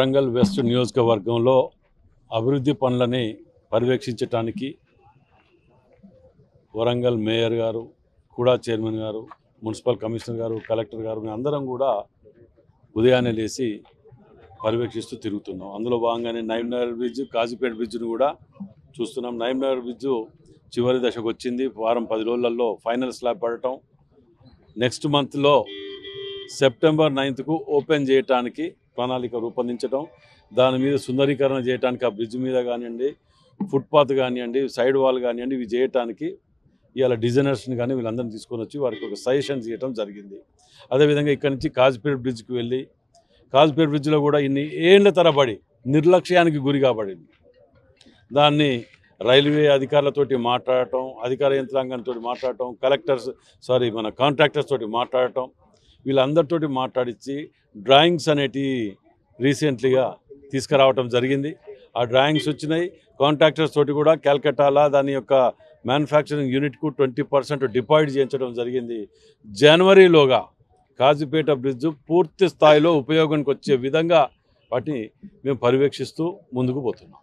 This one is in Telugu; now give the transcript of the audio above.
వరంగల్ వెస్ట్ నియోజకవర్గంలో అభివృద్ధి పనులని పర్యవేక్షించడానికి వరంగల్ మేయర్ గారు కూడా చైర్మన్ గారు మున్సిపల్ కమిషనర్ గారు కలెక్టర్ గారు మేము అందరం కూడా ఉదయాన్నే లేచి పర్యవేక్షిస్తూ తిరుగుతున్నాం. అందులో భాగంగానే నైమ్నగర్ బ్రిడ్జ్ కాజీపేట బ్రిడ్జ్ను కూడా చూస్తున్నాం. నైమ్నగర్ బ్రిడ్జ్ చివరి దశకు వచ్చింది. వారం 10 రోజులలో ఫైనల్ స్లాబ్ పడటం, నెక్స్ట్ మంత్లో సెప్టెంబర్ 9కు ఓపెన్ చేయడానికి ప్రణాళిక రూపొందించడం, దాని మీద సుందరీకరణ చేయడానికి ఆ బ్రిడ్జ్ మీద కానివ్వండి, ఫుట్పాత్ కానివ్వండి, సైడ్ వాల్ కానివ్వండి, ఇవి చేయడానికి ఇవాళ డిజైనర్స్ని కానీ వీళ్ళందరినీ తీసుకొని వచ్చి వారికి ఒక సజెషన్స్ ఇవ్వడం జరిగింది. అదేవిధంగా ఇక్కడి నుంచి కాజీపేట బ్రిడ్జ్కి వెళ్ళి కాజీపేట బ్రిడ్జ్లో కూడా ఇన్ని ఏళ్ల తరబడి నిర్లక్ష్యానికి గురి కాబడింది. దాన్ని రైల్వే అధికారులతోటి మాట్లాడటం, అధికార యంత్రాంగంతో మాట్లాడటం, మన కాంట్రాక్టర్స్ తోటి మాట్లాడటం, వీళ్ళందరితోటి మాట్లాడించి డ్రాయింగ్స్ అనేటివి రీసెంట్లీగా తీసుకురావటం జరిగింది. ఆ డ్రాయింగ్స్ వచ్చినాయి. కాంట్రాక్టర్స్ తోటి కూడా క్యాల్కటాలా దాని యొక్క మ్యానుఫ్యాక్చరింగ్ యూనిట్కు 20% డిపాజిట్ చేయించడం జరిగింది. జనవరిలోగా కాజీపేట బ్రిడ్జ్ పూర్తి స్థాయిలో ఉపయోగానికి వచ్చే విధంగా వాటిని మేము పర్యవేక్షిస్తూ ముందుకు పోతున్నాం.